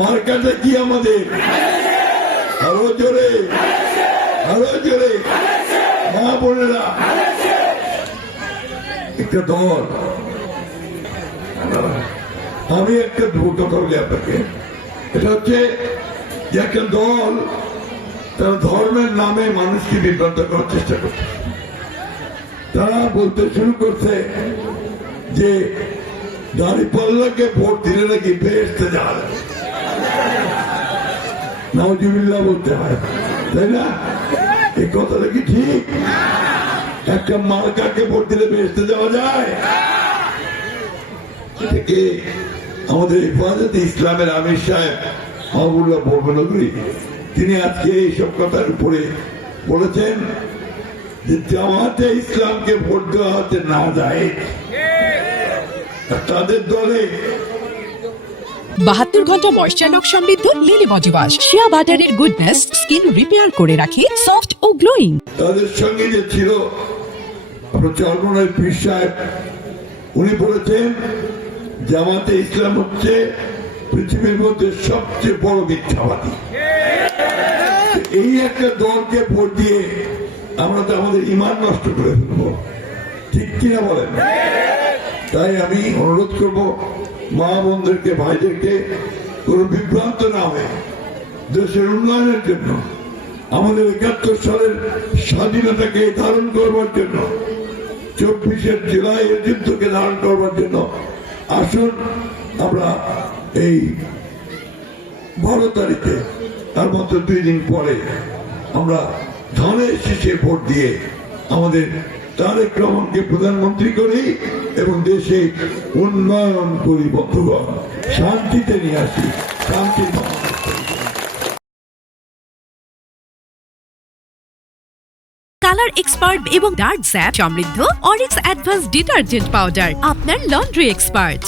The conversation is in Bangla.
মার্কাটা কি আমাদের? আরো জোরে, আরো জোরে, মা বোনেরা। একটা দল, আমি একটা কথা বলি আপনাকে, এটা হচ্ছে যে একটা দল তারা ধর্মের নামে মানুষকে বিভ্রান্ত করার চেষ্টা করছে। তারা বলতে শুরু করছে যে দাঁড়িপাল্লাকে ভোট দিলে নাকি বেহেশতে যাওয়া যাবে। নাউজুবিল্লাহ বলতে হয়, তাই না? এই কথাটা কি ঠিক? একটা মার্কাকে ভোট দিলে বেহেশতে যাওয়া যায়? এটাকে আমাদের হেফাজতে ইসলামের আমির সাহেব মাহবুবুল্লাহ ভুবনগরী তিনি আজকে এইসব কথার উপরে বলেছেন যে জামাতে ইসলামকে ভোট দেওয়া হতে না যায়। তাদের দলে 72 ঘন্টা ময়েশ্চার লক সমৃদ্ধ লিলি বডি ওয়াশ, শিয়া বাটারের গুডনেস স্কিন রিপেয়ার করে রাখে সফট ও গ্লোয়িং। তাদের সঙ্গে যে ছিল আপনার চরমনের পীর সাহেব, উনি বলেছেন জামাতে ইসলাম হচ্ছে পৃথিবীর মধ্যে সবচেয়ে বড় মিথ্যাবাদী। এই একটা দলকে ভোট দিয়ে আমরা তো আমাদের ঈমান নষ্ট করে ফেলবো, ঠিক কিনা বলেন? তাই আমি অনুরোধ করব মা বোনদেরকে, ভাইদেরকে কোনো বিভ্রান্ত না হয়ে দেশের উন্নয়নের জন্য, আমাদের 71 সালের স্বাধীনতাকে ধারণ করবার জন্য, 24শে জুলাইয়ের যুদ্ধকে ধারণ করবার জন্য আসুন আমরা এই 12 তারিখে, তার মাত্র 2 দিন পরে আমরা ধানের শীষে ভোট দিয়ে আমাদের তারেক রহমানকে প্রধানমন্ত্রী করি এবং দেশে উন্নয়ন করি। বন্ধুগণ, শান্তিতে নিয়ে আসি, শান্তি। কালার এক্সপার্ট এবং ডার্ক স্যাপ সমৃদ্ধ অরিক্স অ্যাডভান্স ডিটারজেন্ট পাউডার, আপনার লন্ড্রি এক্সপার্ট।